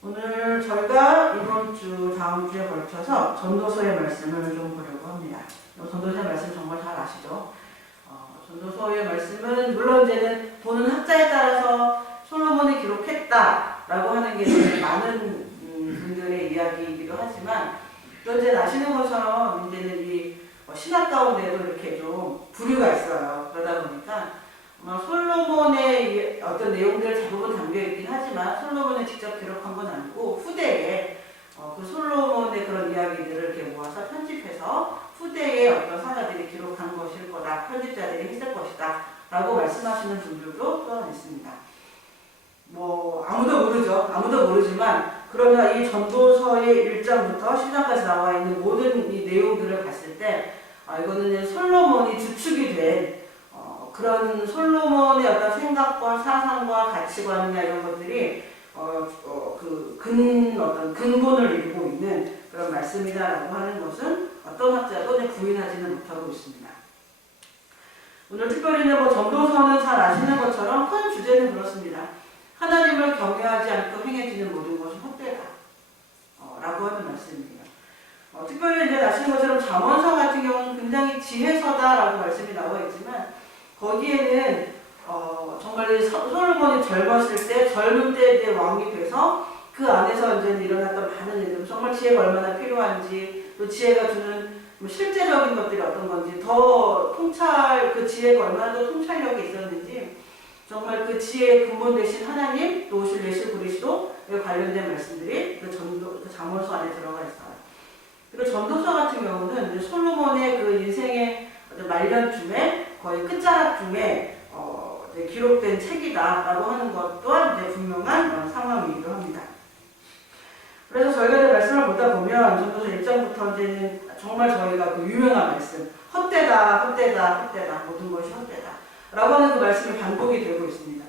오늘 저희가 이번 주, 다음 주에 걸쳐서 전도서의 말씀을 좀 보려고 합니다. 전도서의 말씀 정말 잘 아시죠? 전도서의 말씀은 물론 이제는 보는 학자에 따라서 솔로몬이 기록했다라고 하는 게 많은 분들의 이야기이기도 하지만 또 이제 아시는 것처럼 이제는 이 신학 가운데도 이렇게 좀 부류가 있어요. 그러다 보니까 솔로몬의 어떤 내용들 대부분 담겨 있긴 하지만 솔로몬이 직접 기록한 건 아니고 후대에 그 솔로몬의 그런 이야기들을 이렇게 모아서 편집해서 후대에 어떤 사가들이 기록한 것일 거다, 편집자들이 했을 것이다 라고 말씀하시는 분들도 또한 있습니다. 아무도 모르죠. 아무도 모르지만 그러나 이 전도서의 1장부터 10장까지 나와 있는 모든 이 내용들을 봤을 때 이거는 솔로몬이 주축이 된 그런 솔로몬의 어떤 생각과 사상과 가치관이나 이런 것들이 어떤 근본을 이루고 있는 그런 말씀이다라고 하는 것은 어떤 학자도 부인하지는 못하고 있습니다. 오늘 특별히는 전도서는 잘 아시는 것처럼 큰 주제는 그렇습니다. 하나님을 경외하지 않고 행해지는 모든 것은 헛되다 라고 하는 말씀입니다. 특별히 이제 아시는 것처럼 잠언서 같은 경우는 굉장히 지혜서다라고 말씀이 나와 있지만 거기에는 정말 솔로몬이 젊었을 때 젊은 때의 왕이 돼서 그 안에서 이제 일어났던 많은 일들, 정말 지혜가 얼마나 필요한지 또 지혜가 주는 실제적인 것들이 어떤 건지 더 그 지혜가 얼마나 더 통찰력이 있었는지 정말 그 지혜의 근본 되신 하나님 또 오실 예수 그리스도에 관련된 말씀들이 그 잠언서 안에 들어가 있어요. 그리고 전도서 같은 경우는 이제 솔로몬의 그 인생의 말년쯤에 거의 끝자락쯤에 기록된 책이다라고 하는 것 또한 이제 분명한 상황이기도 합니다. 그래서 저희가 이제 말씀을 보다 보면 전도서 1장부터 이제는 정말 저희가 그 유명한 말씀 헛되다, 헛되다, 헛되다, 모든 것이 헛되다 라고 하는 그 말씀이 반복이 되고 있습니다.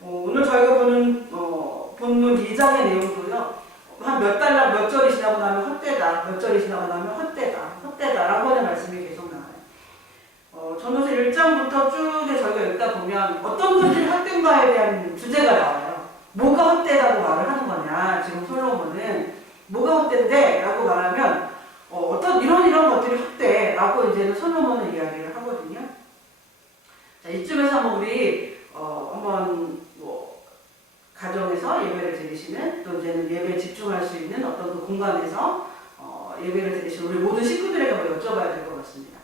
오늘 저희가 보는 본문 2장의 내용도요. 한 몇 절이 지나고 나면 헛되다, 몇 절이 지나고 나면 헛되다, 헛되다 라고 하는 말씀이 계속 나와요. 전도서 1장부터 쭉 저희가 읽다 보면 어떤 것들이 헛된가에 대한 주제가 나와요. 뭐가 헛되다고 말을 하는 거냐. 지금 솔로몬은 뭐가 헛된데? 라고 말하면 어떤 이런 것들이 헛돼 라고 이제는 솔로몬은 이야기를 하거든요. 자, 이쯤에서 한번 우리 한번 가정에서 예배를 드리시는 또 이제는 예배에 집중할 수 있는 어떤 그 공간에서 예배를 드리시는 우리 모든 식구들에게 여쭤봐야 될 것 같습니다.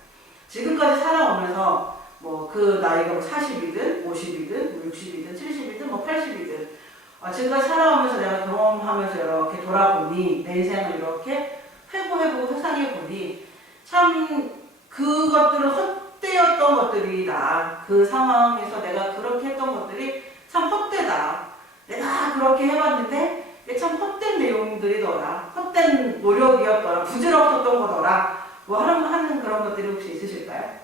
지금까지 살아오면서 그 나이가 40이든 50이든 60이든 70이든 80이든 지금까지 살아오면서 내가 경험하면서 이렇게 돌아보니 내 인생을 이렇게 회고해보고 회상해보니 참 그것들은 헛되었던 것들이다. 그 상황에서 내가 그렇게 했던 것들이 참 헛되다. 내가 그렇게 해봤는데 이게 참 헛된 내용들이더라. 헛된 노력이었더라. 부질없었던 거더라. 하는 그런 것들이 혹시 있으실까요?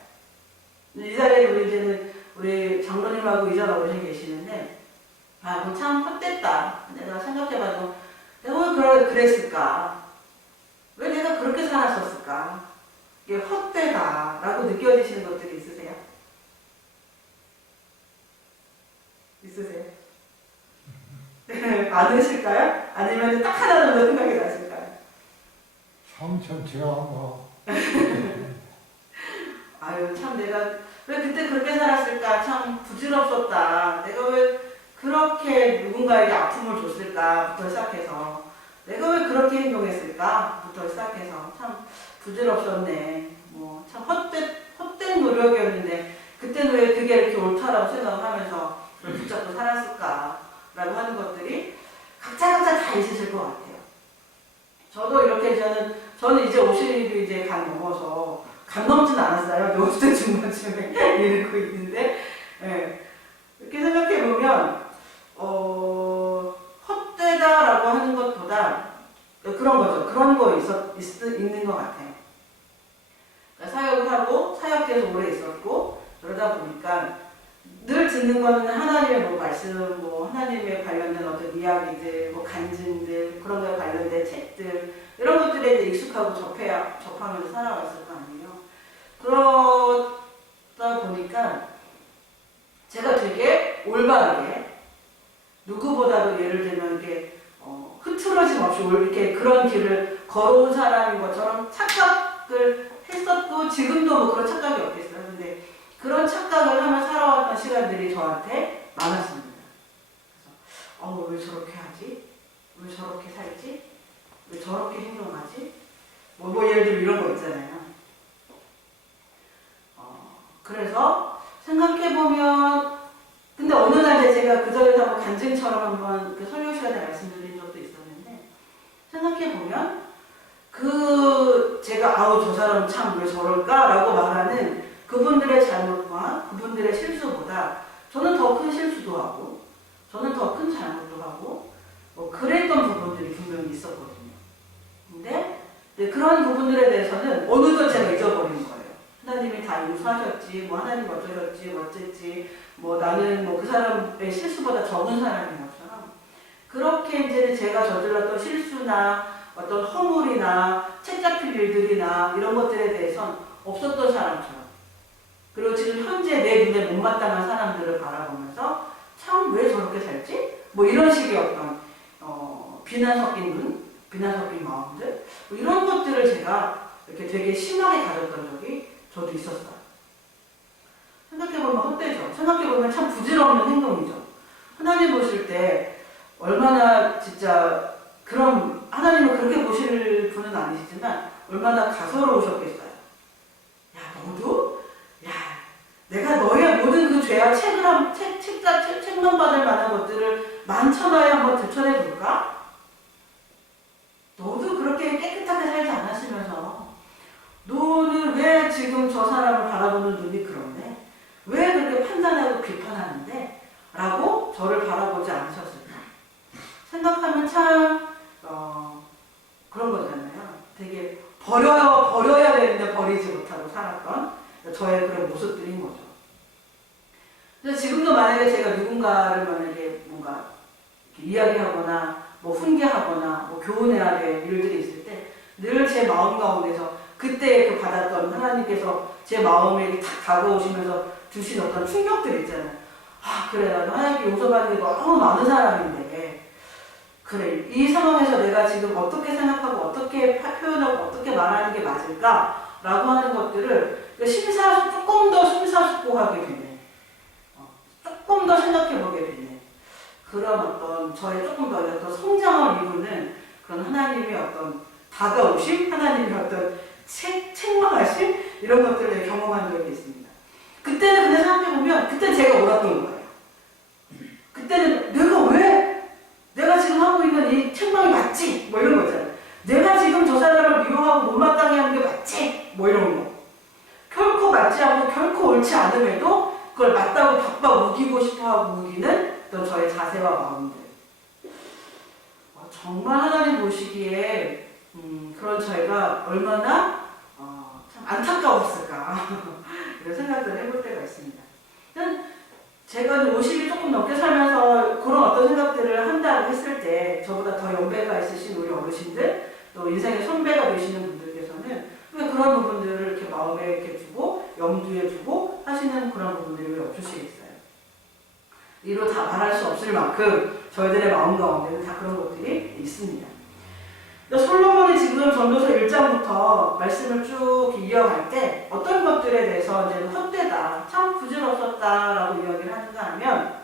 이 자리에 우리 장로님하고 이자가 어르신 계시는데 그거 참 헛됐다. 내가 생각해봐도 내가 왜 그랬을까? 왜 내가 그렇게 살았었을까? 이게 헛되다 라고 느껴지시는 것들이 있으세요? 있으세요? 많으실까요? 아니면 딱 하나 정도 생각이 나실까요? 삶 전체가 아유 참 내가 왜 그때 그렇게 살았을까? 참 부질없었다. 내가 왜 그렇게 누군가에게 아픔을 줬을까?부터 시작해서 내가 왜 그렇게 행동했을까?부터 시작해서 참 부질없었네. 참 헛된 노력이었는데 그때는 왜 그게 이렇게 옳다라고 생각을 하면서 붙잡고 살았을까? 라고 하는 것들이 각자 다 있으실 것 같아요. 저도 이렇게 저는 이제 50이 이제 간 넘어서 간 넘진 않았어요. 50대 중반쯤에 읽고 있는데 이렇게 생각해보면 헛되다라고 하는 것보다 그런 거죠. 그런 거 있는 것 같아요. 그러니까 사역을 하고 사역계에서 오래 있었고 그러다 보니까 늘 듣는 거는 하나님의 말씀, 하나님에 관련된 어떤 이야기들, 간증들, 그런 거에 관련된 책들, 이런 것들에 대해 익숙하고 접하면서 살아왔을 거 아니에요. 그러다 보니까 제가 되게 올바르게 누구보다도 예를 들면 이렇게 흐트러짐 없이 이렇게 그런 길을 걸어온 사람인 것처럼 착각을 했었고 지금도 뭐 그런 착각이 없겠어요. 근데 그런 착각을 하며 살아왔던 시간들이 저한테 많았습니다. 그래서 왜 저렇게 하지? 왜 저렇게 살지? 왜 저렇게 행동하지? 뭐 예를 들면 이런 거 있잖아요. 그래서 생각해보면 근데 어느 날 제가 그 전에 한번 간증처럼 한번 그 설교 시간에 말씀드린 적도 있었는데 생각해보면 제가 저 사람 참 왜 저럴까라고 말하는 그분들의 잘못과 그분들의 실수보다 저는 더 큰 실수도 하고 저는 더 큰 잘못도 하고 뭐 그랬던 부분들이 분명히 있었거든요. 근데 그런 부분들에 대해서는 어느덧 제가 잊어버린 거예요. 하나님이 다 용서하셨지, 뭐 하나님 어쩌셨지, 뭐 어쨌지, 뭐 나는 뭐 그 사람의 실수보다 적은 사람인 것처럼 그렇게 이제 제가 저질렀던 실수나 어떤 허물이나 책 잡힐 일들이나 이런 것들에 대해선 없었던 사람처럼 그리고 지금 현재 내 눈에 못마땅한 사람들을 바라보면서 참 왜 저렇게 살지? 뭐 이런 식의 어떤 비난 섞인 눈, 비난 섞인 마음들 뭐 이런 것들을 제가 이렇게 되게 심하게 가졌던 적이 저도 있었어요. 생각해보면 헛되죠. 생각해보면 참 부질없는 행동이죠. 하나님 보실 때 얼마나 진짜 그럼 하나님은 그렇게 보실 분은 아니시지만 얼마나 가소로우셨겠어요. 야 너도? 야 내가 너의 모든 그 죄와 책만 받을 만한 것들을 만천하에 한번 들춰내 볼까? 너도 그렇게 깨끗하게 살지 않았으면서 너는 왜 지금 저 사람을 바라보는 눈이 그런데? 왜 그렇게 판단하고 비판하는데? 라고 저를 바라보지 않으셨을까? 생각하면 참 그런 거잖아요. 되게 버려야 되는데 버리지 못하고 살았던 저의 그런 모습들인 거죠. 그래서 지금도 만약에 제가 누군가를 만약에 뭔가 이야기하거나 뭐 훈계하거나 뭐 교훈해야 될 일들이 있을 때 늘 제 마음 가운데서 그때 그 받았던 하나님께서 제 마음에 탁 다가오시면서 주신 어떤 충격들 있잖아요. 그래 나도 하나님께 용서받는 게 너무 많은 사람인데 그래 이 상황에서 내가 지금 어떻게 생각하고 어떻게 표현하고 어떻게 말하는 게 맞을까? 라고 하는 것들을 조금 더 심사숙고하게 되네. 조금 더 생각해보게 되네. 그런 어떤 저의 조금 더 어떤 성장을 이루는 그런 하나님의 어떤 다가오심, 하나님의 어떤 책망하심 이런 것들을 경험한 적이 있습니다. 그때는 근데 생각해보면 그때 제가 옳았던 거예요. 그때는 내가 지금 하고 있는 이 책망이 맞지? 뭐 이런 거 있잖아요. 내가 지금 저 사람을 미워하고 못마땅해 하는 게 맞지? 뭐 이런 거. 결코 맞지 않고 결코 옳지 않음에도 그걸 맞다고 박박 우기고 싶어하고 우기는 또 저의 자세와 마음들. 정말 하나님 보시기에 그런 저희가 얼마나 참 안타까웠을까 이런 생각들을 해볼 때가 있습니다. 제가 50이 조금 넘게 살면서 그런 어떤 생각들을 한다고 했을 때 저보다 더 연배가 있으신 우리 어르신들 또 인생의 선배가 되시는 분들께서는 왜 그런 부분들을 이렇게 마음에 이렇게 두고 염두에 두고 하시는 그런 부분들이 왜 없으시겠어요? 이로 다 말할 수 없을 만큼 저희들의 마음 가운데는 다 그런 것들이 있습니다. 솔로몬이 지금 전도서 1장부터 말씀을 쭉 이어갈 때 어떤 것들에 대해서 이제 헛되다, 참 부질없었다라고 이야기를 하는가 하면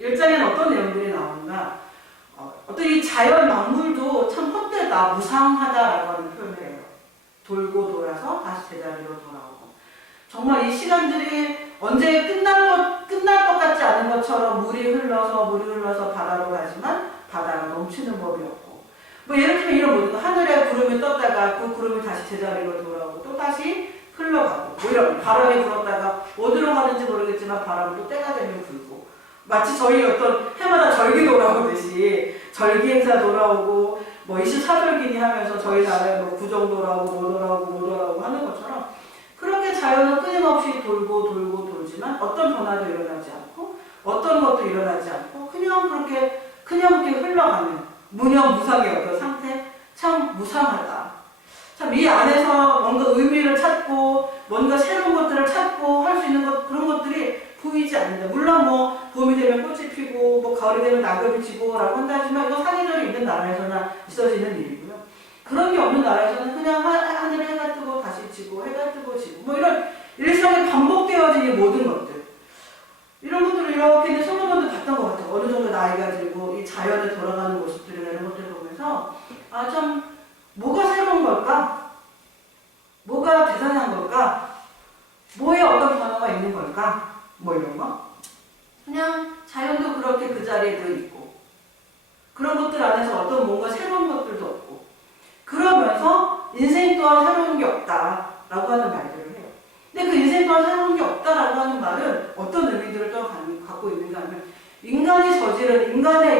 1장에는 어떤 내용들이 나오는가 어떤 이 자연 만물도 참 헛되다, 무상하다라고 하는 표현을 해요. 돌고 돌아서 다시 제자리로 돌아오고 정말 이 시간들이 언제 끝날 것 같지 않은 것처럼 물이 흘러서 바다로 가지만 바다가 넘치는 법이 없고 뭐 예를 들면 이런 모든 거 하늘에 구름이 떴다가 그 구름이 다시 제자리로 돌아오고 또 다시 흘러가고 뭐 이런 바람이 불었다가 어디로 가는지 모르겠지만 바람은 또 때가 되면 불고 마치 저희 어떤 해마다 절기 돌아오듯이 절기 행사 돌아오고 뭐 24절기니 하면서 저희 나라에 뭐 구정 돌아오고 뭐 돌아오고 하는 것처럼 그렇게 자연은 끊임없이 돌고 돌지만 어떤 변화도 일어나지 않고 어떤 것도 일어나지 않고 그냥 그렇게 흘러가는 무념무상의 어떤 상태 참 무상하다. 참 이 안에서 뭔가 의미를 찾고 뭔가 새로운 것들을 찾고 할 수 있는 그런 것들이 보이지 피지 않는다. 물론 뭐 봄이 되면 꽃이 피고 뭐 가을이 되면 낙엽이 지고라고 한다 하지만 이건 사계절이 있는 나라에서나 있어지는 일이고요. 그런 게 없는 나라에서는 그냥 하늘에 해가 뜨고 다시 지고 해가 뜨고 지고 뭐 이런 일상에 반복되어지는 모든 것들 이런 것들을 이렇게 이제 솔로몬도 봤던 것 같아요. 어느 정도 나이가 들고 이 자연에 돌아가는 모습들이나 이런 것들을 보면서 아 참 뭐가 새로운 걸까? 뭐가 대단한 걸까? 뭐에 어떤 변화가 있는 걸까? 뭐 이런 거? 그냥 자연도 그렇게 그 자리에 늘 있고 그런 것들 안에서 어떤 뭔가 새로운 것들도 없고 그러면서 인생 또한 새로운 게 없다라고 하는 말들을 해요. 근데 그 인생 또한 새로운 게 없다라고 하는 말은 어떤 의미들을 또 갖고 있는가 하면 인간에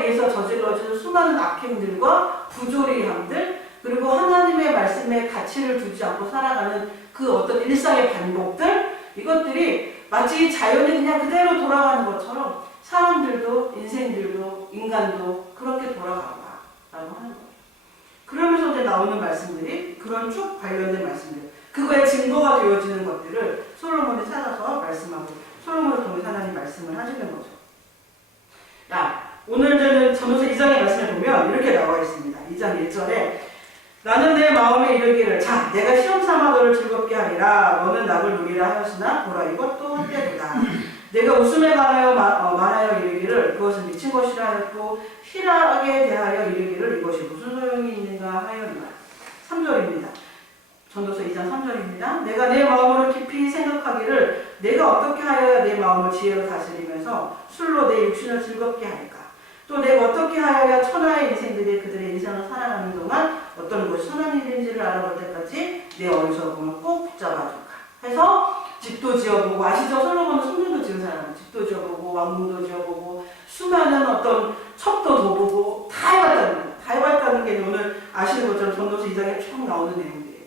의해서 저질러지는 수많은 악행들과 부조리함들 그리고 하나님의 말씀에 가치를 두지 않고 살아가는 그 어떤 일상의 반복들 이것들이 마치 자연이 그냥 그대로 돌아가는 것처럼 사람들도 인생들도 인간도 그렇게 돌아간다라고 하는 거예요. 그러면서 이제 나오는 말씀들이 그런 쭉 관련된 말씀들 그거에 증거가 되어지는 것들을 솔로몬이 찾아서 말씀하고 솔로몬을 통해 하나님 말씀을 하시는 거죠. 자, 오늘 저는 전도서 2장의 말씀을 보면 이렇게 나와 있습니다. 2장 1절에 나는 내 마음에 이르기를 자 내가 시험 삼아 너를 즐겁게 하리라 너는 낙을 누리라 하였으나 보라 이것도 헛되도다 내가 웃음에 말하여 이르기를 그것은 미친 것이라 하였고 희락에 대하여 이르기를 이것이 무슨 소용이 있는가 하였노라. 3절입니다. 전도서 2장 3절입니다. 내가 내 마음으로 깊이 생각하기를 내가 어떻게 하여야 내 마음을 지혜로 다스리면서 술로 내 육신을 즐겁게 할까 또 내가 어떻게 하여야 천하의 인생들이 그들의 인생을 살아가는 동안 어떤 것이 선한 일인지를 알아볼 때까지 내 어리석음을 꼭 붙잡아줄까 해서 집도 지어보고 아시죠? 솔로몬은 성전도 지은 사람은 집도 지어보고 왕궁도 지어보고 수많은 어떤 첩도 둬보고 다 해봤다는 거예요. 다 해봤다는 게 오늘 아시는 것처럼 전도서 2장에 쭉 나오는 내용들이에요.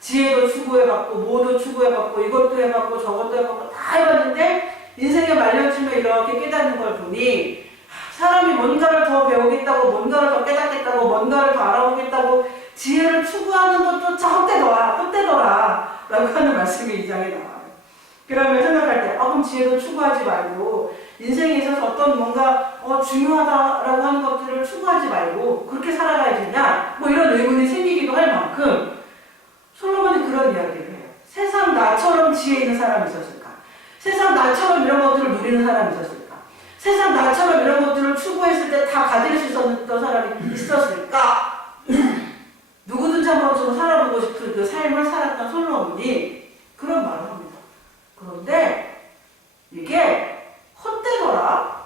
지혜도 추구해봤고 뭐도 추구해봤고 이것도 해봤고 저것도 해봤고 다 해봤는데 인생에 말려지면 이렇게 깨닫는 걸 보니 사람이 뭔가를 더 배우겠다고 뭔가를 더 깨닫겠다고 뭔가를 더 알아보겠다고 지혜를 추구하는 것조차 헛되더라 라고 하는 말씀이 이 장에 나와요. 그러면 생각할 때 그럼 지혜도 추구하지 말고 인생에 있어서 어떤 뭔가 중요하다라고 하는 것들을 추구하지 말고 그렇게 살아가야 되냐 뭐 이런 의문이 생기기도 할 만큼 솔로몬이 그런 이야기를 해요. 세상 나처럼 지혜 있는 사람이 있었을까? 세상 나처럼 이런 것들을 누리는 사람이 있었을까? 세상 나처럼 이런 것들을 추구했을 때 다 가질 수 있었던 사람이 있었을까? 누구든지 한 번쯤은 살아보고 싶은 그 삶을 살았던 솔로몬이 그런 말을 합니다. 그런데 이게 헛되더라.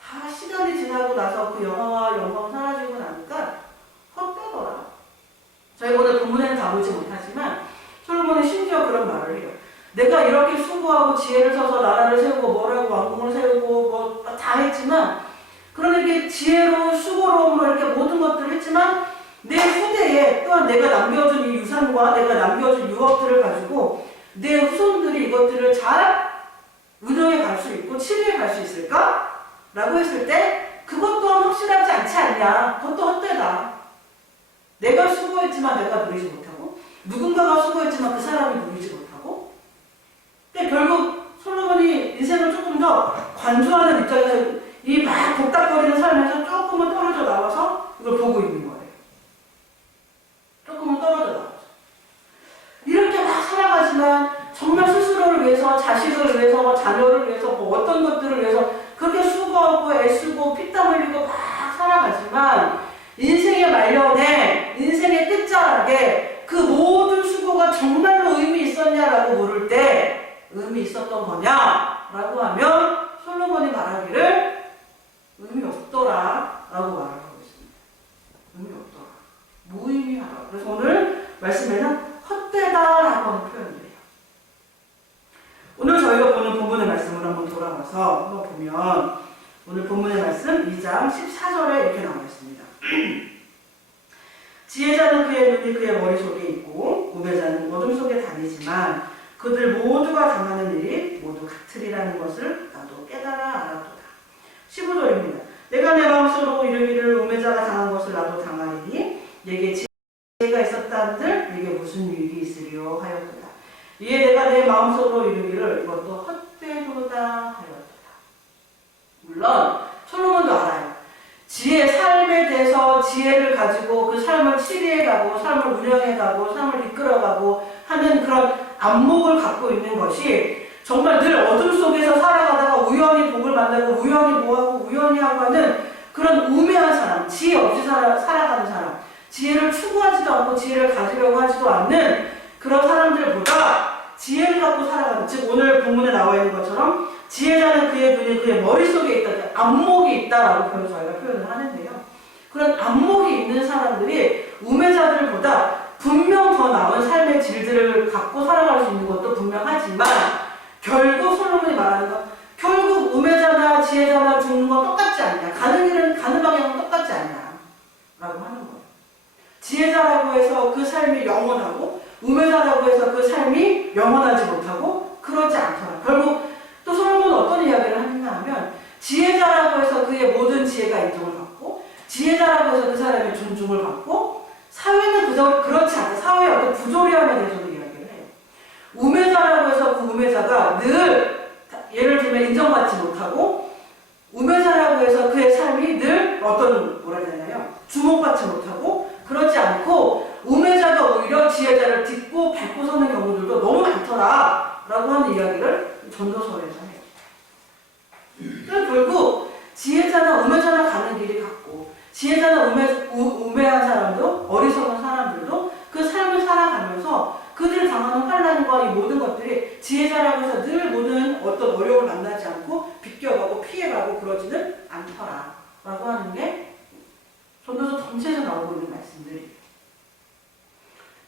다 시간이 지나고 나서 그 영화와 영광 사라지고 나니까 헛되더라. 저희가 오늘 본문에는 다 보지 못하지만 솔로몬이 심지어 그런 말을 해요. 내가 이렇게 수고하고 지혜를 써서 나라를 세우고 뭐라고 왕궁을 세우고 뭐 다 했지만 그러니까 지혜로 수고로움으로 이렇게 모든 것들을 했지만 내 후대에 또한 내가 남겨준 이 유산과 내가 남겨준 유업들을 가지고 내 후손들이 이것들을 잘 운영해 갈 수 있고 치료해 갈 수 있을까? 라고 했을 때 그것 또한 확실하지 않지 않냐. 그것도 헛되다. 내가 수고했지만 내가 누리지 못하고 누군가가 수고했지만 그 사람이 누리지 못하고 근데 결국 솔로몬이 인생을 조금 더 관조하는 입장에서 이 막 복닥거리는 삶에서 조금은 떨어져 나와서 이걸 보고 있는 거예요. 조금은 떨어져 나와서. 이렇게 막 살아가지만 정말 스스로를 위해서, 자식을 위해서, 자녀를 위해서, 뭐 어떤 것들을 위해서 그렇게 수고하고 애쓰고 피땀 흘리고 막 살아가지만 인생의 말년에, 인생의 끝자락에 그 모든 수고가 정말로 의미 있었냐라고 물을 때 의미 있었던 거냐라고 하면 솔로몬이 말하기를 의미 없더라 라고 말을 하고 있습니다. 의미 없더라. 무의미하다. 그래서 오늘 말씀에는 헛되다라고 하는 표현을 해요. 오늘 저희가 보는 본문의 말씀을 한번 돌아가서 한번 보면 오늘 본문의 말씀 2장 14절에 이렇게 나와 있습니다. 지혜자는 그의 눈이 그의 머릿속에 있고 우매자는 어둠 속에 다니지만 그들 모두가 당하는 일이 모두 같으리라는 것을 나도 깨달아 알았도다. 15절입니다. 내가 내 마음속으로 이르기를 우매자가 당한 것을 나도 당하리니 내게 지혜가 있었다는들 내게 무슨 일이 있으리요 하였도다. 이에 내가 내 마음속으로 이르기를 이것도 헛되도다 하였도다. 물론 솔로몬도 알아요. 지혜, 삶에 대해서 지혜를 가지고 그 삶을 치리해가고 삶을 운영해가고 삶을 이끌어가고 하는 그런 안목을 갖고 있는 것이 정말 늘 어둠 속에서 살아가다가 우연히 복을 만나고 우연히 뭐하고 우연히 하고 하는 그런 우매한 사람, 지혜 없이 살아가는 사람, 지혜를 추구하지도 않고 지혜를 가지려고 하지도 않는 그런 사람들보다 지혜를 갖고 살아가는, 즉 오늘 본문에 나와 있는 것처럼 지혜자는 그의 눈이 그의 머릿속에 있다, 안목이 있다라고 저희가 표현을 하는데요. 그런 안목이 있는 사람들이 우매자들보다 분명 더 나은 삶의 질들을 갖고 살아갈 수 있는 것도 분명하지만 결국 솔로몬이 말하는 건 결국 우매자나 지혜자나 죽는 건 똑같지 않냐, 가는 길은 가는 방향은 똑같지 않냐 라고 하는 거예요. 지혜자라고 해서 그 삶이 영원하고 우매자라고 해서 그 삶이 영원하지 못하고 그러지 않더라. 결국 또 솔로몬은 어떤 이야기를 하느냐 하면 지혜자라고 해서 그의 모든 지혜가 인정을 받고 지혜자라고 해서 그 사람의 존중을 받고 사회는 그저 그렇지 않다. 사회의 어떤 부조리함에 대해서도 이야기를 해요. 우매자라고 해서 그 우매자가 늘 예를 들면 인정받지 못하고 우매자라고 해서 그의 삶이 늘 어떤 뭐라 해야 되나요? 주목받지 못하고 그렇지 않고 우매자가 오히려 지혜자를 딛고 밟고 서는 경우들도 너무 많더라 라고 하는 이야기를 전도서에서 해요. 그러니까 결국 지혜자나 우매자나 가는 길이 같고 지혜자나 우매한 사람도 어리석은 사람들도 그 삶을 살아가면서 그들이 당하는 환난과 이 모든 것들이 지혜자라고 해서 늘 모든 어떤 어려움을 만나지 않고 비껴가고 피해가고 그러지는 않더라 라고 하는 게 전도서 전체에서 나오고 있는 말씀들이에요.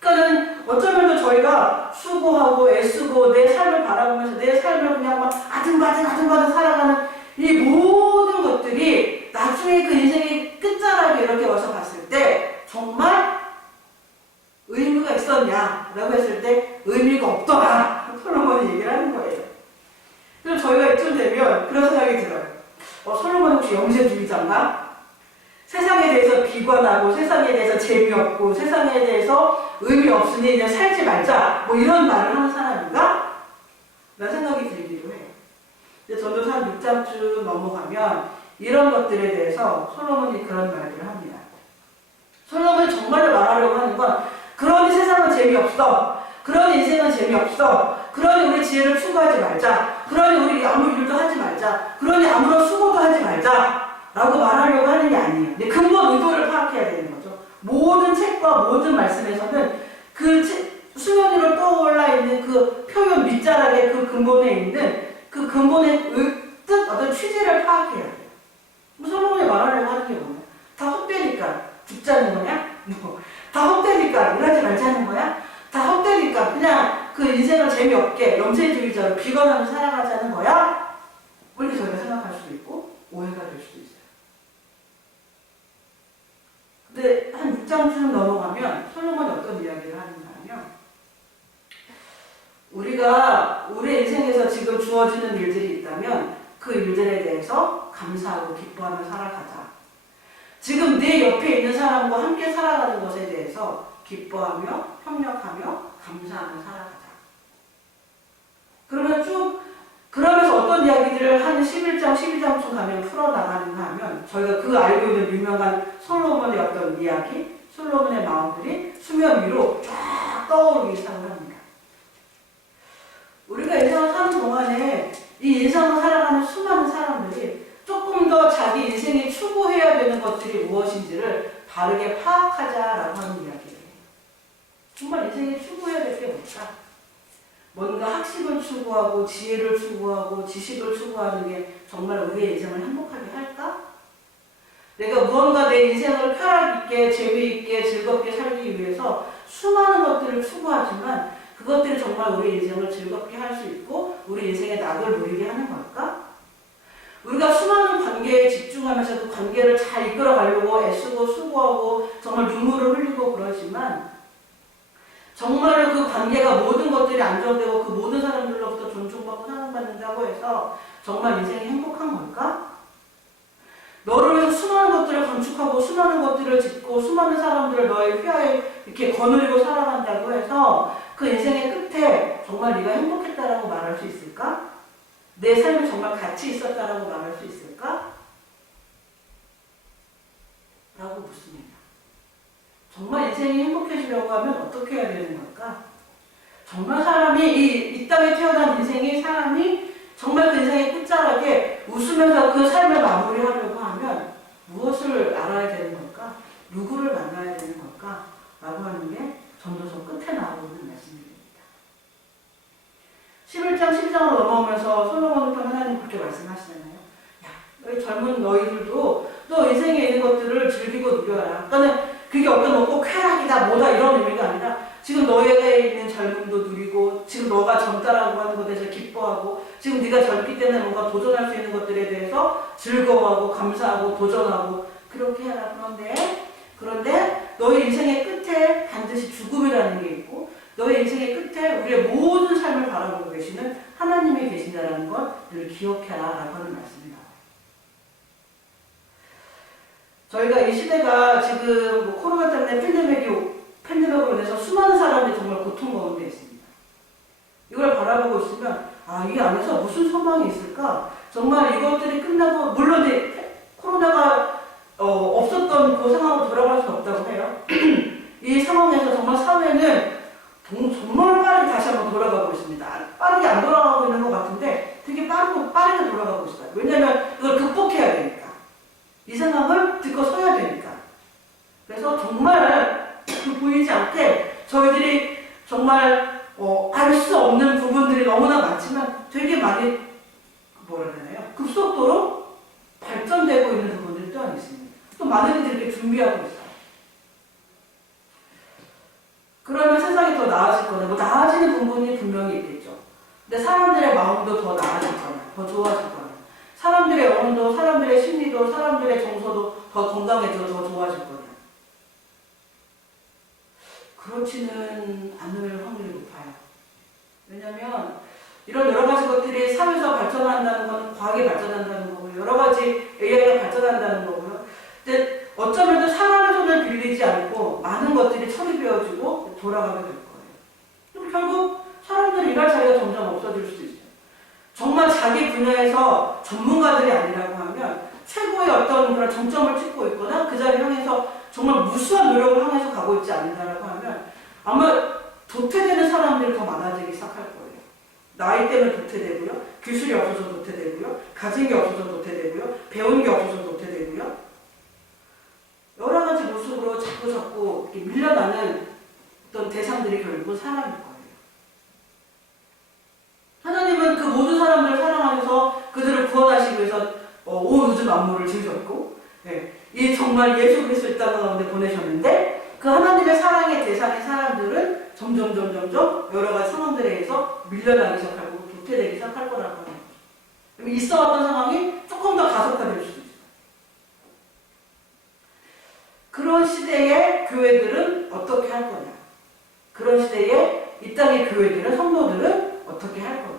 그러니까는 어쩌면 저희가 수고하고 애쓰고 내 삶을 바라보면서 내 삶을 그냥 막 아등바등 살아가는 이 모든 것들이 나중에 그 인생의 끝자락에 이렇게 와서 봤을 때 정말 의미가 있었냐라고 했을 때 의미가 없더라. 솔로몬이 얘기를 하는 거예요. 그래서 저희가 이쯤 되면 그런 생각이 들어요. 솔로몬은 혹시 영재주의자인가? 세상에 대해서 비관하고 세상에 대해서 재미없고 세상에 대해서 의미 없으니 그냥 살지 말자 뭐 이런 말을 하는 사람인가? 라는 생각이 들기도 해요. 근데 저도 한 6장 쭉 넘어가면 이런 것들에 대해서 솔로몬이 그런 말들을 합니다. 솔로몬이 정말로 말하려고 하는 건 그러니 세상은 재미없어. 그러니 인생은 재미없어. 그러니 우리 지혜를 추구하지 말자. 그러니 우리 아무 일도 하지 말자. 그러니 아무런 수고도 하지 말자. 라고 말하려고 하는 게 아니에요. 근데 근본 의도를 파악해야 되는 거죠. 모든 책과 모든 말씀에서는 그 수면 위로 떠올라 있는 그 표현 밑자락에 그 근본에 있는 그 근본의 뜻, 어떤 취지를 파악해야 돼요. 솔로몬이 말하려고 하는 게 뭐냐? 다 헛되니까 죽자는 거냐? 다 헛되니까 일하지 말자는 거야? 다 헛되니까 그냥 그 인생을 재미없게 염세주의자로 비관하며 살아가자는 거야? 이렇게 저희가 생각할 수도 있고 오해가 될 수도 있어요. 근데 한 6장 쭉 넘어가면 솔로몬이 어떤 이야기를 하는가 하면 우리가 우리 인생에서 지금 주어지는 일들이 있다면 그 일들에 대해서 감사하고 기뻐하며 살아가자. 지금 내 옆에 있는 사람과 함께 살아가는 것에 대해서 기뻐하며 협력하며 감사하며 살아가자. 그러면 그러면서 어떤 이야기들을 한 11장, 12장쯤 가면 풀어나가는가 하면 저희가 그 알고 있는 유명한 솔로몬의 어떤 이야기, 솔로몬의 마음들이 수면 위로 쫙 떠오르기 시작을 합니다. 우리가 인생을 사는 동안에 이 인생을 살아가는 수많은 사람들이 조금 더 자기 인생이 추구해야 되는 것들이 무엇인지를 바르게 파악하자라고 하는 이야기예요. 정말 인생이 추구해야 될 게 뭘까? 뭔가 학식을 추구하고 지혜를 추구하고 지식을 추구하는 게 정말 우리의 인생을 행복하게 할까? 내가 무언가 내 인생을 쾌락 있게 재미있게 즐겁게 살기 위해서 수많은 것들을 추구하지만 그것들이 정말 우리 인생을 즐겁게 할 수 있고 우리 인생의 낙을 누리게 하는 걸까? 우리가 수많은 관계에 집중하면서 그 관계를 잘 이끌어가려고 애쓰고 수고하고 정말 눈물을 흘리고 그러지만 정말로 그 관계가 모든 것들이 안정되고 그 모든 사람들로부터 존중받고 사랑받는다고 해서 정말 인생이 행복한 걸까? 너를 위해서 수많은 것들을 건축하고 수많은 것들을 짓고 수많은 사람들을 너의 휘하에 이렇게 거느리고 살아간다고 해서 그 인생의 끝에 정말 정말 네가 행복했다라고 말할 수 있을까? 내 삶이 정말 가치 있었다라고 말할 수 있을까? 라고 묻습니다. 정말 인생이 행복해지려고 하면 어떻게 해야 되는 걸까? 정말 사람이 이 땅에 태어난 인생이 사람이 정말 그 인생의 끝자락에 웃으면서 그 삶을 마무리하려고 하면 무엇을 알아야 되는 걸까? 누구를 만나야 되는 걸까? 라고 하는 게 전도서 끝에 나오고 있는 말씀입니다. 11장 10장으로 넘어오면서 솔로몬은 또 하나님 그렇게 말씀하시잖아요. 야, 너희 젊은 너희들도 너 인생에 있는 것들을 즐기고 누려라. 그러니까 그게 어떤 뭐 쾌락이다 뭐다 이런 의미가 아니라 지금 너에게 있는 젊음도 누리고 지금 너가 젊다라고 하는 것에 대해서 기뻐하고 지금 네가 젊기 때문에 뭔가 도전할 수 있는 것들에 대해서 즐거워하고 감사하고 도전하고 그렇게 해라. 그런데 너의 인생의 끝에 반드시 죽음이라는 게 있고 너의 인생의 끝에 우리의 모든 삶을 바라보고 계시는 하나님이 계신다는 걸 늘 기억해라 라고 하는 말씀입니다. 저희가 이 시대가 지금 뭐 코로나 때문에 팬데믹으로 인해서 수많은 사람들이 정말 고통 가운데 있습니다. 이걸 바라보고 있으면 이 안에서 무슨 소망이 있을까? 정말 이것들이 끝나고 물론 코로나가 없었던 그 상황으로 돌아갈 수 없다고 해요. 이 상황에서 정말 사회는 정말 빠르게 다시 한번 돌아가고 있습니다. 빠르게 안 돌아가고 있는 것 같은데 되게 빠르게 돌아가고 있어요. 왜냐하면 이걸 극복해야 되니까. 이 상황을 딛고 서야 되니까. 그래서 정말 보이지 않게 저희들이 정말 알 수 없는 부분들이 너무나 많지만 되게 많이 급속도로 발전되고 있는 부분들이 또한 있습니다. 또 많은 분들이 이렇게 준비하고 있어요. 그러면 세상이 더 나아질 거냐, 뭐 나아지는 부분이 분명히 있겠죠. 근데 사람들의 마음도 더 나아질 거냐, 더 좋아질 거냐. 사람들의 영혼도, 사람들의 심리도, 사람들의 정서도 더 건강해져, 더 좋아질 거냐. 그렇지는 않을 확률이 높아요. 왜냐면 이런 여러 가지 것들이 사회에서 발전한다는 건 과학이 발전한다는 거고요. 여러 가지 AI가 발전한다는 거고요. 근데 어쩌면 사람의 손을 빌리지 않고 많은 것들이 처리되어지고 돌아가게 될 거예요. 그럼 결국 사람들이 일할 자리가 점점 없어질 수도 있어요. 정말 자기 분야에서 전문가들이 아니라고 하면 최고의 어떤 그런 정점을 찍고 있거나 그 자리를 향해서 정말 무수한 노력을 향해서 가고 있지 않는다라고 하면 아마 도태되는 사람들이 더 많아지기 시작할 거예요. 나이 때문에 도태되고요. 기술이 없어서 도태되고요. 가진 게 없어서 도태되고요. 배운 게 없어서 도태되고요. 여러 가지 모습으로 자꾸 이렇게 밀려나는 어떤 대상들이 결국은 사람일 거예요. 하나님은 그 모든 사람들을 사랑하셔서 그들을 구원하시기 위해서 온 우주 만물을 지으셨고 이 정말 예수 그리스도 이 땅 가운데 보내셨는데 그 하나님의 사랑의 대상인 사람들은 점점 여러 가지 상황들에 의해서 밀려나기 시작하고 도태되기 시작할 거라고 하는 거죠. 있어왔던 상황이 조금 더 가속화될 수도 있어요. 그런 시대의 교회들은 어떻게 할 거냐? 그런 시대에 이 땅의 교회들은, 성도들은 어떻게 할 거냐?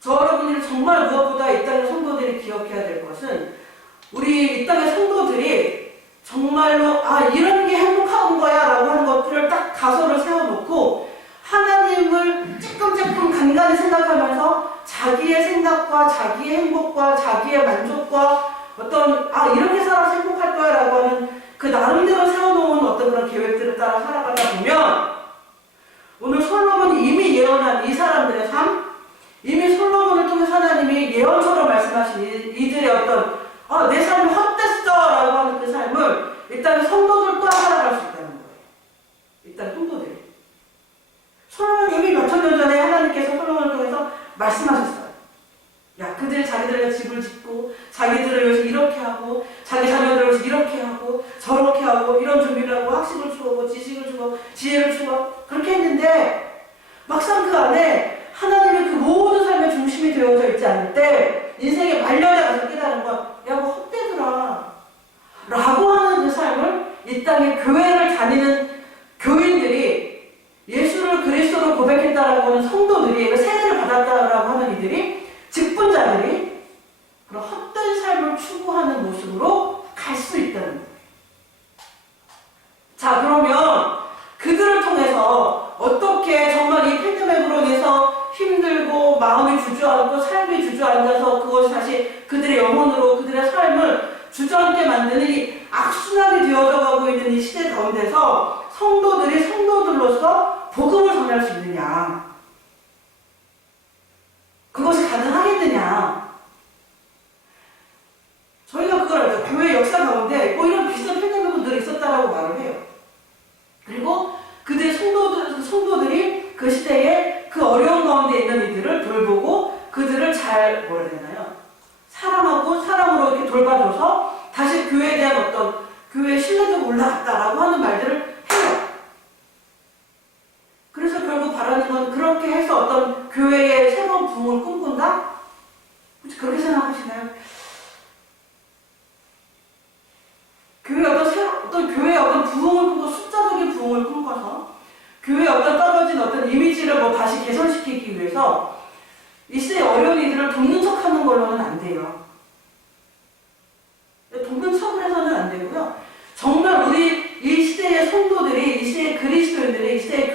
저 여러분들이 정말 무엇보다 이 땅의 성도들이 기억해야 될 것은 우리 이 땅의 성도들이 정말로 이런 게 행복한 거야 라고 하는 것들을 딱 가설을 세워놓고 하나님을 찔끔찔끔 간간히 생각하면서 자기의 생각과 자기의 행복과 자기의 만족과 어떤 이렇게 살아서 행복할 거야 라고 하는 그 나름대로 세워놓은 어떤 그런 계획들을 따라 살아가다 보면 오늘 솔로몬이 이미 예언한 이 사람들의 삶, 이미 솔로몬을 통해서 하나님이 예언처럼 말씀하신 이들의 어떤 내 삶이 헛됐어 라고 하는 그 삶을 일단 성도들 또한 살아갈 수 있다는 거예요. 일단 성도들이. 솔로몬 이미 몇천 년 전에 하나님께서 솔로몬을 통해서 말씀하셨어요. 야, 그들이 자기들의 집을 짓고 자기들을 위해서 이렇게 하고 자기 자녀들을 위해서 이렇게 하고 저렇게 하고 이런 준비를 하고 학식을 주고 지식을 주고 지혜를 주고 그렇게 했는데 막상 그 안에 하나님의 그 모든 삶의 중심이 되어져 있지 않을 때 인생의 말년에 가서 깨달은 건 야, 뭐 헛되더라 라고 하는 그 삶을 이 땅에 교회를 다니는 교인들이 예수를 그리스도로 고백했다라고 하는 성도들이 세례를 받았다라고 하는 이들이 직분자들이 그런 헛된 삶을 추구하는 모습으로 갈 수 있다는 거예요. 자, 그러면 그들을 통해서 어떻게 마음이 주저앉고 삶이 주저앉아서 그것이 다시 그들의 영혼으로 그들의 삶을 주저앉게 만드는 이 악순환이 되어져 가고 있는 이 시대 가운데서 성도들이 성도들로서 복음을 전할 수 있느냐, 그것이 가능하겠느냐. 저희가 그걸 알죠. 교회 역사 가운데 뭐 이런 비슷한 팬데믹은 늘 있었다라고 말을 해요. 그리고 그들의 성도들이 그 시대에 그 어려운 가운데 있는 이들을 돌보고 그들을 잘 뭐라 해야 되나요? 사랑하고 사랑으로 이렇게 돌봐줘서 다시 교회에 대한 어떤 교회의 신뢰도가 올라갔다라고 하는 말들을 해요. 그래서 결국 바라는 건 그렇게 해서 어떤 교회의 새로운 부흥을 꿈꾼다? 혹시 그렇게 생각하시나요? 어떤 교회의 어떤 부흥을 꿈꿔, 숫자적인 부흥을 꿈꿔서 교회의 어떤 떨어진 어떤 이미지를 뭐 다시 개선시키기 위해서 이 시대의 어려운 이들을 돕는 척 하는 걸로는 안 돼요. 돕는 척을 해서는 안 되고요. 정말 우리 이 시대의 성도들이, 이 시대의 그리스도인들이, 이 시대의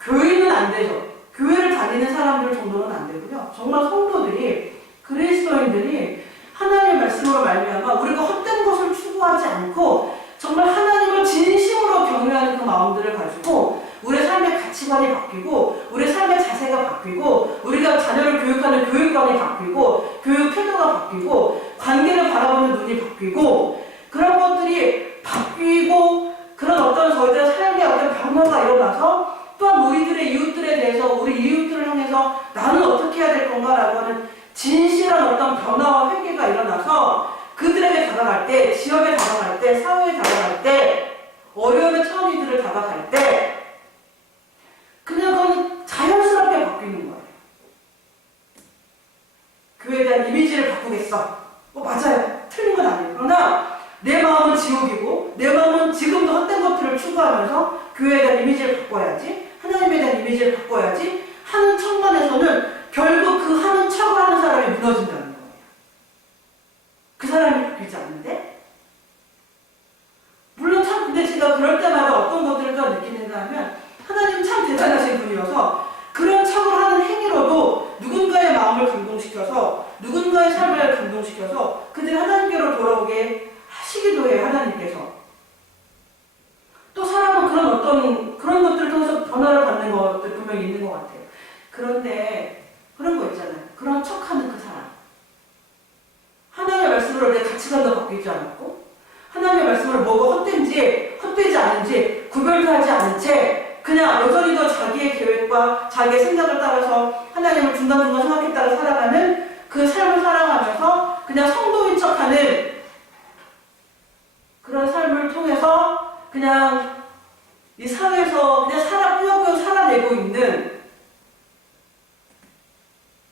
교인은 안 되죠. 교회를 다니는 사람들 정도는 안 되고요. 정말 성도들이, 그리스도인들이 하나님의 말씀으로 말미암아 우리가 헛된 것을 추구하지 않고 정말 하나님을 진심으로 경외하는 그 마음들을 가지고 우리의 삶의 가치관이 바뀌고 우리의 삶의 자세가 바뀌고 우리가 자녀를 교육하는 교육관이 바뀌고 교육 태도가 바뀌고 관계를 바라보는 눈이 바뀌고 그런 것들이 바뀌고 그런 어떤 저희들의 삶의 어떤 변화가 일어나서 또한 우리들의 이웃들에 대해서 우리 이웃들을 향해서 나는 어떻게 해야 될 건가라고 하는 진실한 어떤 변화와 회개가 일어나서 그들에게 다가갈 때, 지역에 다가갈 때, 사회에 다가갈 때, 어려움의 처한 이들을 다가갈 때 그냥 그건 자연스럽게 바뀌는 거예요. 교회에 대한 이미지를 바꾸겠어. 맞아요. 틀린 건 아니에요. 그러나 내 마음은 지옥이고 내 마음은 지금도 헛된 것들을 추구하면서 교회에 대한 이미지를 바꿔야지, 하나님에 대한 이미지를 바꿔야지 하는 척만에서는 결국 그 하는 척을 하는 사람이 무너진다는 거예요. 그 사람이 바뀌지 않는데? 물론 참 근데 제가 그럴 때마다 어떤 것들을 더 느끼는가 하면 하나님 참 대단하신 분이어서 그런 척을 하는 행위로도 누군가의 마음을 감동시켜서 누군가의 삶을 감동시켜서 그들이 하나님께로 돌아오게 하시기도 해요. 하나님께서. 또 사람은 그런 것들을 통해서 변화를 받는 것들 분명히 있는 것 같아요. 그런데 그런 거 있잖아요. 그런 척하는 그 사람. 하나님의 말씀으로 내 가치관도 바뀌지 않았고 하나님의 말씀으로 뭐가 헛된지 헛되지 않은지 구별도 하지 않은 채 그냥 여전히도 자기의 계획과 자기의 생각을 따라서 하나님을 중간중간 생각했다가 살아가는 그 삶을 살아가면서 그냥 성도인 척하는 그런 삶을 통해서 그냥 이 사회에서 그냥 꾸역꾸역 살아내고 있는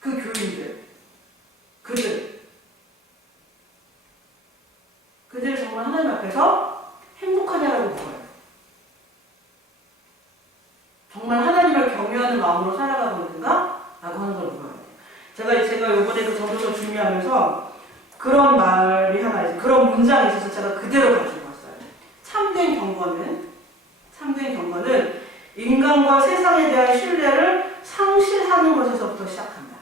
그 교인들, 그들을 정말 하나님 앞에서 행복하냐라고 물어요. 정말 하나님을 경외하는 마음으로 살아가고 있는가? 라고 하는 걸 물어야 돼요. 제가 이번에도 전도서 준비하면서 그런 말이 하나 있어요. 그런 문장이 있어서 제가 그대로 가지고 왔어요. 참된 경건은 인간과 세상에 대한 신뢰를 상실하는 것에서부터 시작한다.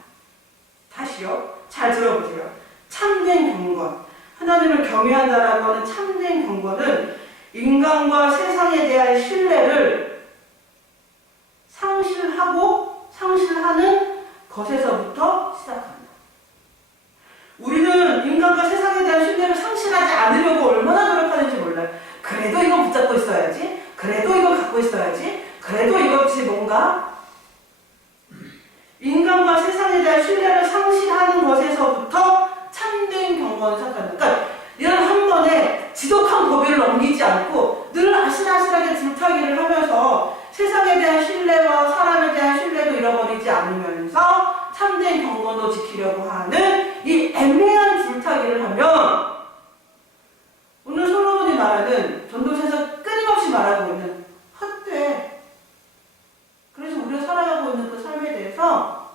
다시요. 잘 들어보세요. 참된 경건. 하나님을 경외한다라고 하는 참된 경건은 인간과 세상에 대한 신뢰를 상실하는 것에서부터 시작한다. 우리는 인간과 세상에 대한 신뢰를 상실하지 않으려고 얼마나 노력하는지 몰라요. 그래도 이거 붙잡고 있어야지. 그래도 이거 갖고 있어야지. 그래도 이것이 뭔가 인간과 세상에 대한 신뢰를 상실하는 것에서부터 참된 경건을 시작한다. 그러니까 이런 한 번에 지독한 고비를 넘기지 않고 늘 아슬아슬하게 줄타기를 하면서 세상에 대한 신뢰와 사람에 대한 신뢰도 잃어버리지 않으면서 참된 경건도 지키려고 하는 이 애매한 줄타기를 하면 오늘 솔로몬이 말하는 전도서에서 끊임없이 말하고 있는 헛돼. 그래서 우리가 살아가고 있는 그 삶에 대해서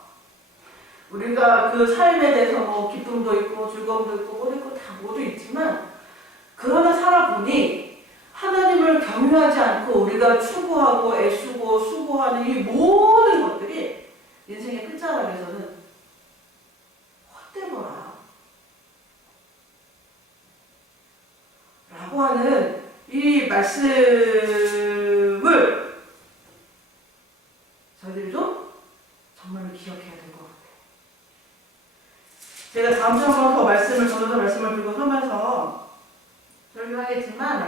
우리가 그 삶에 대해서 뭐 기쁨도 있고 즐거움도 있고 다 모두 있지만 그러나 살아보니 하나님을 경외하지 않고 우리가 추구하고 애쓰고 수고하는 이 모든 것들이 인생의 끝자락에서는 말씀을 저희들도 정말로 기억해야 될 것 같아요. 제가 다음 주 한 번 더 전도서 말씀을 들고 서면서 설교하겠지만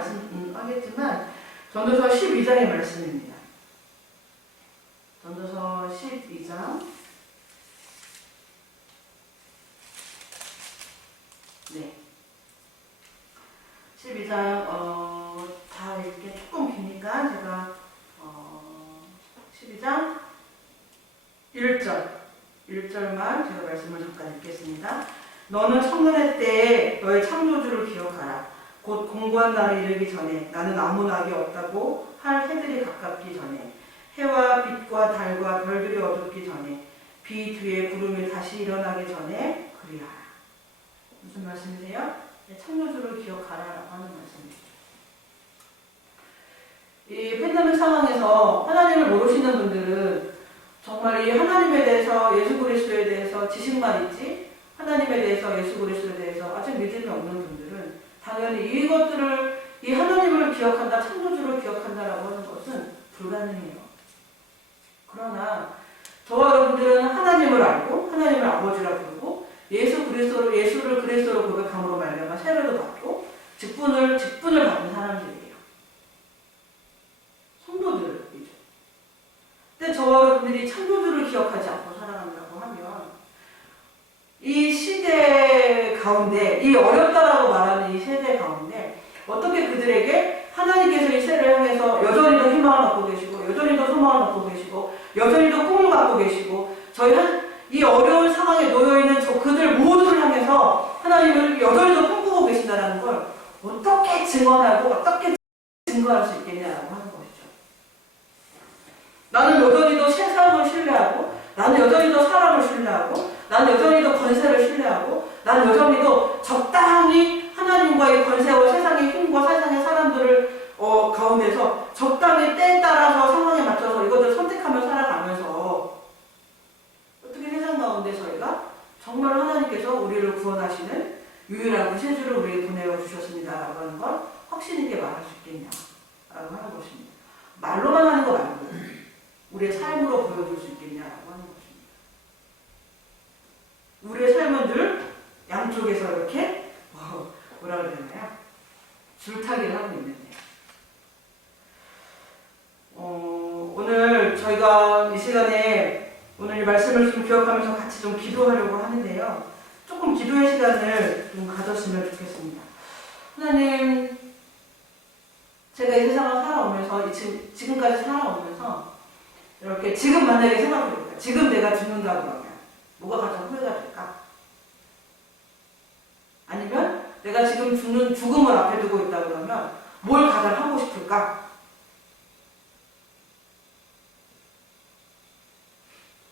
하겠지만 전도서 12장의 말씀입니다. 전도서 12장. 네. 12장 다 이렇게 조금 기니까 제가 12장 1절만 제가 말씀을 잠깐 읽겠습니다. 너는 청년의 때에 너의 창조주를 기억하라. 곧 공고한 날에 이르기 전에 나는 아무 낙이 없다고 할 해들이 가깝기 전에 해와 빛과 달과 별들이 어둡기 전에 비 뒤에 구름이 다시 일어나기 전에 그리하라. 무슨 말씀이세요? 창조주를 기억하라라고 하는 말씀이죠. 이 팬데믹 상황에서 하나님을 모르시는 분들은 정말 이 하나님에 대해서 예수 그리스도에 대해서 지식만 있지 하나님에 대해서 예수 그리스도에 대해서 아직 믿음이 없는 분들은 당연히 이것들을 이 하나님을 기억한다, 창조주를 기억한다라고 하는 것은 불가능해요. 그러나 저와 여러분들은 하나님을 알고 하나님을 아버지라 부르고 예수를 그리스도로 고백함으로 말미암아 세례도 받고 직분을 받은 사람들이에요. 성도들이죠. 근데 저와 여러분들이 창조주를 기억하지 않고 살아간다고 하면 이 시대 가운데, 이 어렵다라고 말하는 이 세대 가운데 어떻게 그들에게 하나님께서 이 세대를 향해서 여전히도 희망을 갖고 계시고 여전히도 소망을 갖고 계시고 여전히도 꿈을 갖고 계시고 이 어려운 상황에 놓여있는 그들 모두를 향해서 하나님을 여전히도 꿈꾸고 계신다는 걸 어떻게 증언하고 어떻게 증거할 수 있겠냐라고 하는 것이죠. 나는 여전히도 세상을 신뢰하고 나는 여전히도 사람을 신뢰하고 나는 여전히도 권세를 신뢰하고 나는 여전히도 적당히 하나님과의 권세와 세상의 힘과 세상의 사람들을 가운데서 적당히 때에 따라서 상황에 맞춰서 이것들을 선택하며 살아가면서 어떻게 세상 가운데 저희가 정말 하나님께서 우리를 구원하시는 유일한 구세주를 우리에게 보내어 주셨습니다라고 하는 걸 확신 있게 말할 수 있겠냐라고 하는 것입니다. 말로만 하는 거 말고 우리의 삶으로 보여줄 수 있겠냐라고 하는 것입니다. 우리의 삶은 늘 양쪽에서 이렇게 뭐라 그래야 되나요? 줄타기를 하고 있는데요. 오늘 저희가 이 시간에 오늘 이 말씀을 좀 기억하면서 같이 좀 기도하려고 하는데요. 조금 기도의 시간을 좀 가졌으면 좋겠습니다. 하나님, 제가 이 세상을 살아오면서 지금까지 살아오면서 이렇게 지금 만약에 생각해볼까? 지금 내가 죽는다 그러면 뭐가 가장 후회가 될까? 아니면 내가 지금 죽음을 앞에 두고 있다 그러면 뭘 가장 하고 싶을까?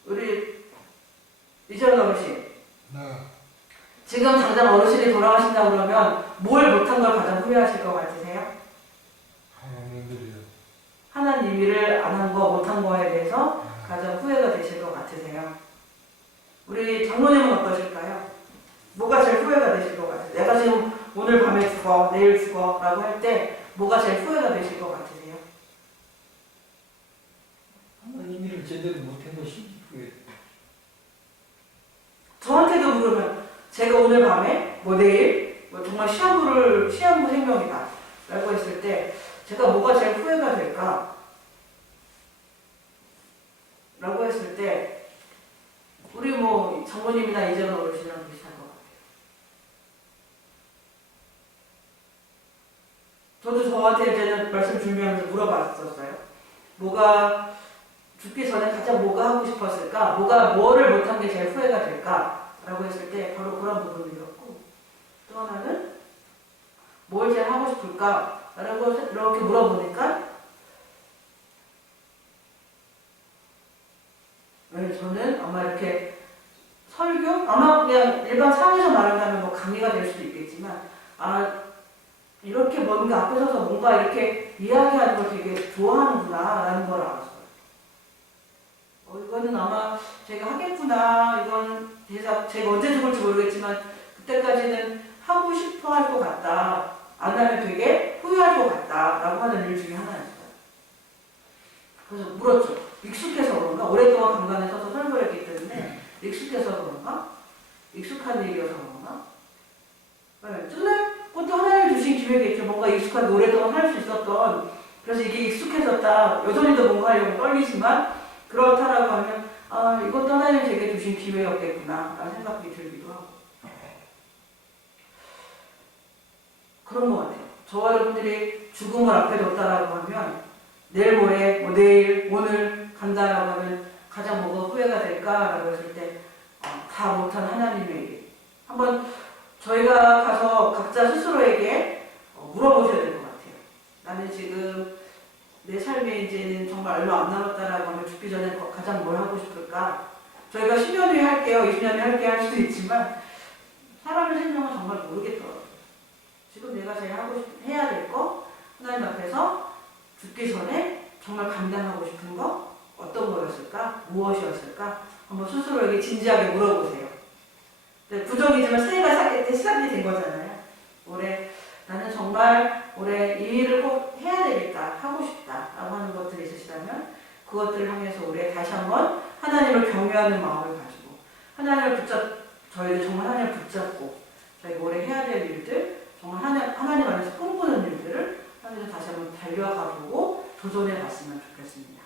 우리 이전 어르신, 네. 지금 당장 어르신이 돌아가신다 그러면 뭘 못한 걸 가장 후회하실 것 같으세요? 하나님들이요. 하나님 일을 안 한 거, 못한 거에 대해서 가장 후회가 되실 것 같으세요? 우리 장모님은 어떠실까요? 뭐가 제일 후회가 되실 것 같으세요? 내가 지금 오늘 밤에 죽어, 내일 죽어 라고 할 때 뭐가 제일 후회가 되실 것 같으세요? 하나님 일을 제대로 못한 것이 후회. 저한테도 물으면 제가 오늘 밤에 뭐 내일 뭐 정말 시한부 생명이다 라고 했을 때 제가 뭐가 제일 후회가 될까? 라고 했을 때 우리 뭐 장모님이나 이재원 어르신이랑 비슷한 것 같아요. 저도 저한테 이제는 말씀 준비하면서 물어봤었어요. 뭐가 죽기 전에 가장 뭐가 하고 싶었을까? 뭐를 못한 게 제일 후회가 될까? 라고 했을 때 바로 그런 부분이었고, 또 하나는 뭘 제일 하고 싶을까? 라고 이렇게 물어보니까 저는 아마 이렇게 설교? 아마 그냥 일반 상에서 말한다면 뭐 강의가 될 수도 있겠지만 이렇게 뭔가 앞에 서서 뭔가 이렇게 이야기하는 걸 되게 좋아하는구나 라는 걸 알았어요. 이거는 아마 제가 하겠구나, 이건 제가 언제 죽을지 모르겠지만 그때까지는 하고 싶어 할 것 같다. 안 하면 되게 후회할 것 같다라고 하는 일 중에 하나였어요. 그래서 물었죠. 익숙해서 그런가? 오랫동안 강단에 서서 설교를 했기 때문에 익숙해서 그런가? 익숙한 일이어서 그런가? 네, 그것도 하나님 주신 기회겠죠. 뭔가 익숙하게 오랫동안 할 수 있었던, 그래서 이게 익숙해졌다. 여전히도 뭔가 하려고 떨리지만 그렇다라고 하면 이것도 하나님 제게 주신 기회였겠구나 라는 생각이 들기도 하고 그런 것 같아요. 저와 여러분들이 죽음을 앞에 뒀다라고 하면 내일 모레, 뭐 내일, 오늘 간다라고 하면 가장 뭐가 후회가 될까라고 했을 때 다 못한 하나님의 일. 한번 저희가 가서 각자 스스로에게 물어보셔야 될 것 같아요. 나는 지금 내 삶에 이제는 정말 얼마 안 남았다라고 하면 죽기 전에 가장 뭘 하고 싶을까? 저희가 10년 후에 할게요, 20년 후에 할게요 할 수도 있지만 사람의 생명은 정말 모르겠더라고요. 지금 내가 제일 해야 될 거, 하나님 앞에서 죽기 전에 정말 감당하고 싶은 거 어떤 거였을까? 무엇이었을까? 한번 스스로에게 진지하게 물어보세요. 부정이지만 새해가 시작이 된 거잖아요. 올해 나는 정말 올해 이 일을 꼭 해야 되겠다, 하고 싶다 라고 하는 것들이 있으시다면 그것들을 향해서 올해 다시 한번 하나님을 경외하는 마음을 가지고 저희들 정말 하나님을 붙잡고 저희가 올해 해야 될 일들, 정말 하나님 안에서 꿈꾸는 일들을 하나님을 다시 한번 달려가보고 도전해 봤으면 좋겠습니다.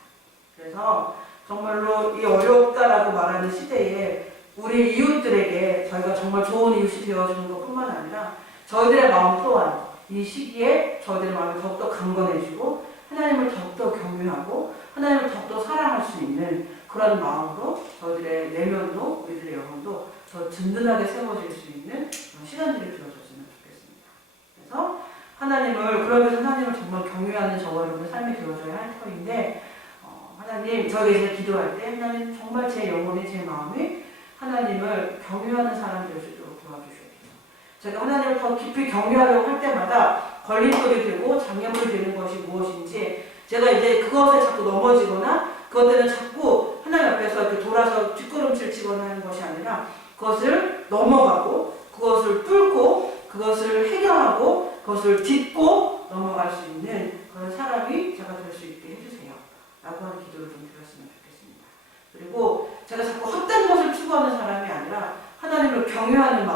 그래서 정말로 이 어렵다라고 말하는 시대에 우리 이웃들에게 저희가 정말 좋은 이웃이 되어주는 것뿐만 아니라 저희들의 마음 또한 이 시기에 저희들의 마음이 더욱더 강건해지고 하나님을 더욱더 경외하고 하나님을 더욱더 사랑할 수 있는 그런 마음으로 저희들의 내면도 우리들의 영혼도 더 든든하게 세워질 수 있는 그런 시간들이 되어줬으면 좋겠습니다. 그래서 그러면서 하나님을 정말 경외하는 저와 여러분의 삶이 되어져야 할 터인데 하나님, 저에게 이제 기도할 때 하나님 정말 제 영혼이, 제 마음이 하나님을 경외하는 사람이 될 수 있도록 도와주셔야 돼요. 제가 하나님을 더 깊이 경외하려고 할 때마다 걸림돌이 되고 장애물이 되는 것이 무엇인지 제가 이제 그것에 자꾸 넘어지거나 그것 때문에 자꾸 하나님 앞에서 이렇게 돌아서 뒷걸음질 치거나 하는 것이 아니라 그것을 넘어가고 그것을 뚫고 그것을 해결하고 그것을 딛고 넘어갈 수 있는 그런 사람이 제가 될 수 있게 해주세요 라고 하는 기도를 좀 드렸으면 좋겠습니다. 그리고 제가 자꾸 헛된 것을 추구하는 사람이 아니라 하나님을 경외하는 마음